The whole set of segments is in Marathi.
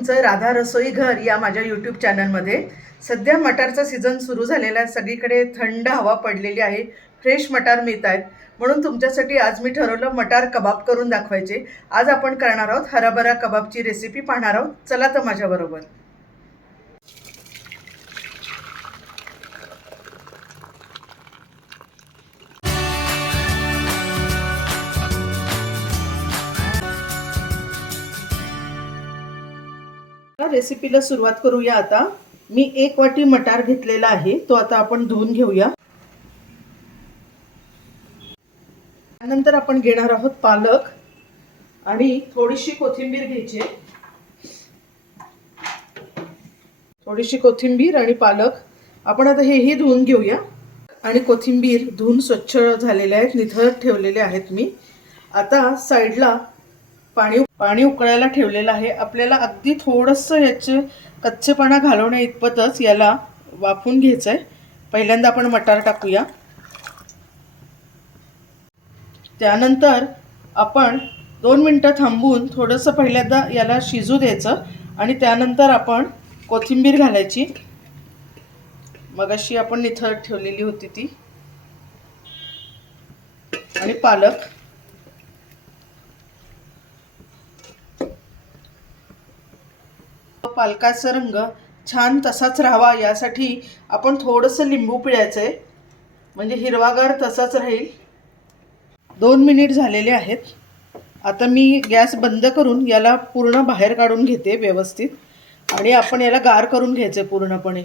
तुमचं राधा रसोई घर या माझ्या यूट्यूब चॅनलमध्ये सध्या मटारचा सीझन सुरू झालेला आहे. सगळीकडे थंड हवा पडलेली आहे. फ्रेश मटार मिळत आहेत म्हणून तुमच्यासाठी आज मी ठरवलं मटार कबाब करून दाखवायचे. आज आपण करणार आहोत हराभरा कबाबची रेसिपी पाहणार आहोत. चला तर माझ्याबरोबर. रेसिपीला सुरुवात करूया आता. मी एक वाटी मटार घेतलेला आहे तो आता आपण धुवून घेऊया. त्यानंतर आपण घेणार आहोत पालक आणि थोडीशी कोथिंबीर घ्यायची थोडीशी कोथिंबीर आणि पालक. आपण आता हेही धुवून घेऊया. आणि कोथिंबीर धुवून स्वच्छ झालेले आहेत निथळत ठेवलेले आहेत मी. आता साईडला पाणी पाणी उकळायला ठेवलेलं आहे. आपल्याला अगदी थोडंसं याचे कच्चेपणा घालवण्या इतपतच याला वाफून घ्यायचं आहे पहिल्यांदा आपण मटार टाकूया. त्यानंतर आपण दोन मिनटं थांबून थोडंसं पहिल्यांदा याला शिजू द्यायचं आणि त्यानंतर आपण कोथिंबीर घालायची. मग अशी आपण निथळत ठेवलेली होती ती. आणि पालक. पालकाचा रंग छान तसाच राहावा यासाठी आपण थोडंसं लिंबू पिळायचं आहे म्हणजे हिरवागार तसाच राहील. दोन मिनिट झालेले आहेत. आता मी गॅस बंद करून याला पूर्ण बाहेर काढून घेते व्यवस्थित. आणि आपण याला गार करून घ्यायचं पूर्णपणे.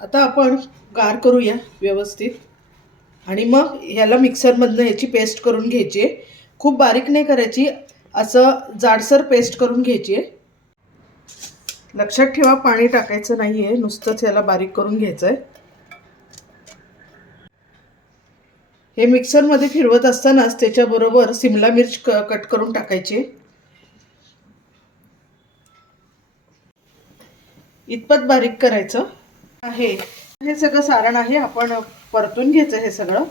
आता आपण गार करूया व्यवस्थित. आणि मग ह्याला मिक्सरमधनं ह्याची पेस्ट करून घ्यायची. आहे खूप बारीक नाही करायची असं जाडसर पेस्ट करून घ्यायची. आहे लक्षात ठेवा पाणी टाकायचं नाही आहे नुसतंच याला बारीक करून घ्यायचं आहे हे मिक्सरमध्ये फिरवत असतानाच त्याच्याबरोबर सिमला मिर्च क कट करून टाकायची. इतपत बारीक करायचं. आहे. हे सगळं सारण आहे. आपण परतून घ्यायचं हे सगळं.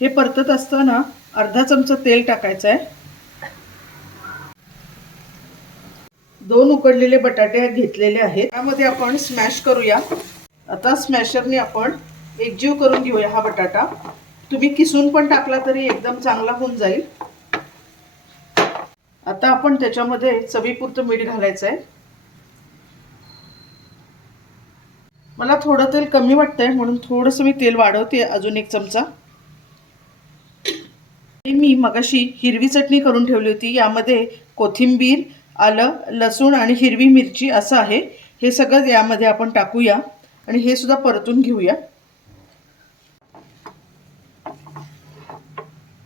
हे परतत असताना अर्धा चमचा तेल टाकायचं आहे दोन उकडलेले बटाटे घेतलेले आहेत. त्यामध्ये आपण स्मॅश करूया. आता स्मॅशरने आपण एकजीव करून घेऊया हा बटाटा. तुम्ही किसून पण टाकला तरी एकदम चांगला होऊन जाईल. आता आपण त्याच्यामध्ये चवीपुरतं मीठ घालायचं आहे मला थोडं तेल कमी वाटतंय म्हणून थोडंसं मी तेल वाढवते अजून एक चमचा. मी मगाशी हिरवी चटणी करून ठेवली होती. यामध्ये कोथिंबीर आलं लसूण आणि हिरवी मिरची असं आहे. हे सगळं यामध्ये आपण टाकूया आणि हे सुद्धा परतून घेऊया.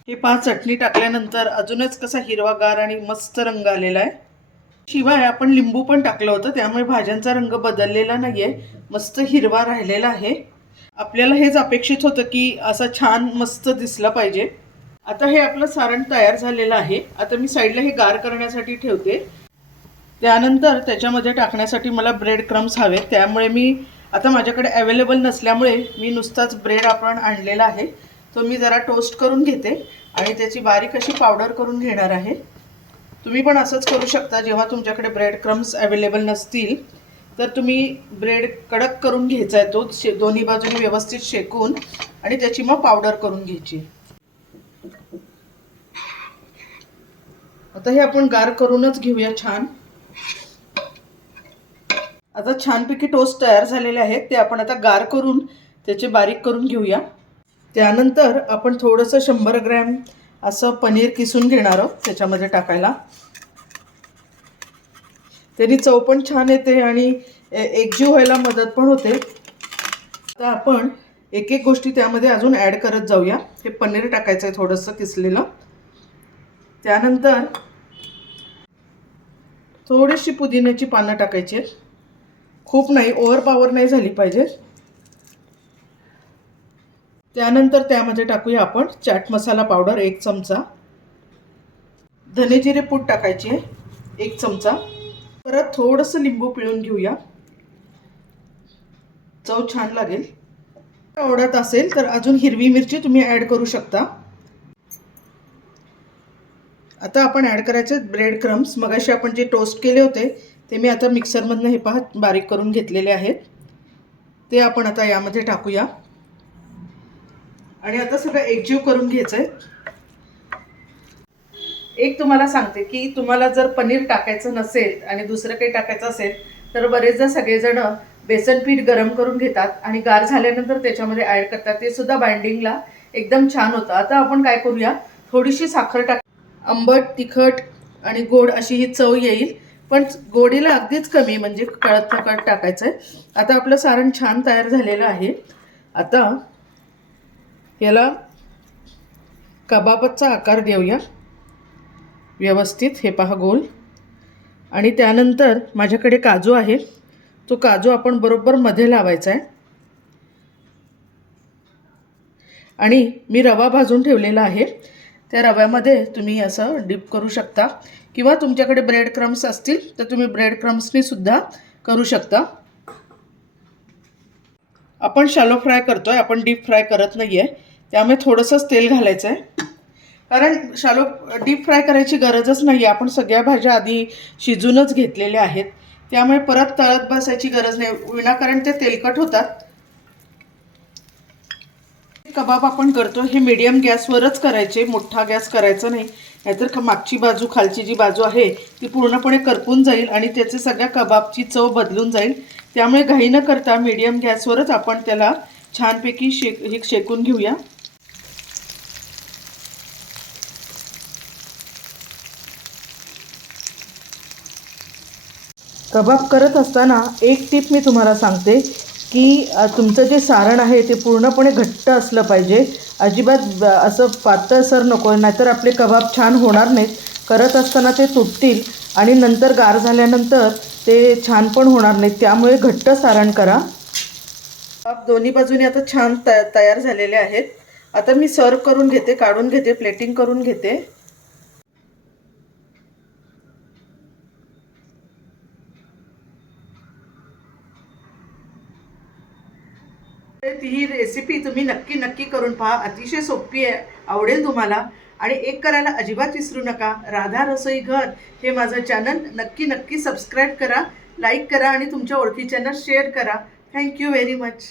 हे पहा चटणी टाकल्यानंतर अजूनच कसा हिरवागार आणि मस्त रंग आलेला आहे. शिवाय आपण लिंबू पण टाकलं होतं त्यामुळे भाज्यांचा रंग बदललेला नाही आहे मस्त हिरवा राहिलेला आहे. आपल्याला हेच अपेक्षित होतं की असं छान मस्त दिसलं पाहिजे. आता हे आपलं सारण तयार झालेलं आहे. आता मी साईडला हे गार करण्यासाठी ठेवते. त्यानंतर त्याच्यामध्ये टाकण्यासाठी मला ब्रेड क्रम्स हवे त्यामुळे मी आता माझ्याकडे अवेलेबल नसल्यामुळे मी नुसताच ब्रेड आपण आणलेला आहे. तो मी जरा टोस्ट करून घेते आणि त्याची बारीक अशी पावडर करून घेणार आहे. तुम्ही पण असंच करू शकता जेव्हा तुमच्याकडे ब्रेड क्रम्स अवेलेबल नसतील तर तुम्ही ब्रेड कडक करून घ्यायचा आहे तो शे दोन्ही बाजूने व्यवस्थित शेकून आणि त्याची मग पावडर करून घ्यायची. आता हे आपण गार करूनच घेऊया छान. आता छानपैकी टोस्ट तयार झालेले आहेत ते आपण आता गार करून त्याचे बारीक करून घेऊया. त्यानंतर आपण थोडंसं शंभर ग्रॅम असं पनीर किसून घेणार आहोत त्याच्यामध्ये टाकायला. त्यानी चव पण छान येते आणि एकजीव व्हायला मदत पण होते. आता आपण एक एक गोष्टी त्यामध्ये अजून ॲड करत जाऊया. हे पनीर टाकायचं आहे थोडंसं किसलेलं. त्यानंतर थोडीशी पुदिन्याची पानं टाकायची आहेत. खूप नाही ओव्हर पॉवर नाही झाली पाहिजे. त्यानंतर त्यामध्ये टाकूया आपण चाट मसाला पावडर एक चमचा. धने जिरे पूड टाकायची आहे एक चमचा. परत थोडंसं लिंबू पिळून घेऊया. चव छान लागेल. आवडत असेल तर अजून हिरवी मिरची तुम्ही ॲड करू शकता. आता आपण ॲड करायचे ब्रेड क्रम्स मगाशी आपण जे टोस्ट केले होते ते मी आता मिक्सरमधनं हे पहा बारीक करून घेतलेले आहेत. ते आपण आता यामध्ये टाकूया. आणि आता सगळं एकजीव करून घ्यायचं आहे एक तुम्हाला सांगते की तुम्हाला जर पनीर टाकायचं नसेल आणि दुसरं काही टाकायचं असेल तर बरेचदा सगळेजण बेसन पीठ गरम करून घेतात आणि गार झाल्यानंतर त्याच्यामध्ये ॲड करतात. ते सुद्धा बाइंडिंगला एकदम छान होतं. आता आपण काय करूया? थोडीशी साखर टाक आंबट तिखट आणि गोड अशी ही चव येईल. पण गोडीला अगदीच कमी म्हणजे कळत कळत टाकायचं आहे आता आपलं सारण छान तयार झालेलं आहे. आता याला कबाबचा आकार देऊया. व्यवस्थित हे पहा गोल. आणि त्यानंतर माझ्याकडे काजू आहे. तो काजू आपण बरोबर मध्ये लावायचा आहे आणि मी रवा भाजून ठेवलेला आहे. त्या रव्यामध्ये तुम्ही असं डिप करू शकता. किंवा तुमच्याकडे ब्रेड क्रम्स असतील तर तुम्ही ब्रेड क्रम्सनीसुद्धा करू शकता. आपण शॅलो फ्राय करतो आहे आपण डीप फ्राय करत नाही आहे त्यामुळे थोडंसंच तेल घालायचं आहे कारण शालो डीप फ्राय करायची गरजच नाही आपण सगळ्या भाज्या आधी शिजूनच घेतलेल्या आहेत. त्यामुळे परत तळत बसायची गरज नाही. विनाकारण ते तेलकट होतात. कबाब आपण करतो. हे मीडियम गॅसवरच करायचे. मोठा गॅस करायचा नाही. नाहीतर मागची बाजू खालची जी बाजू आहे ती पूर्णपणे करपून जाईल आणि त्याचे सगळ्या कबाबची चव बदलून जाईल. त्यामुळे घाई न करता मीडियम गॅसवरच आपण त्याला छानपैकी शेक हे शेकून घेऊया. कबाब करत असताना एक टिप मी तुम्हाला सांगते की तुमचं जे सारण आहे ते पूर्णपणे घट्ट असलं पाहिजे. अजिबात असं पातळसर नको नाहीतर आपले कबाब छान होणार नाहीत. करत असताना ते तुटतील आणि नंतर गार झाल्यानंतर ते छान पण होणार नाहीत. त्यामुळे घट्ट सारण करा. कबाब दोन्ही बाजूने आता छान त तयार झालेले आहेत. आता मी सर्व करून घेते काढून घेते प्लेटिंग करून घेते. ही रेसिपी तुम्ही नक्की नक्की करून पहा. अतिशय सोपी आहे. आवडेल तुम्हाला. आणि एक करायला अजिबात विसरू नका. राधा रसोई घर हे माझं चॅनल नक्की नक्की सबस्क्राईब करा लाईक करा आणि तुमच्या ओळखीच्यांना शेअर करा. Thank you very much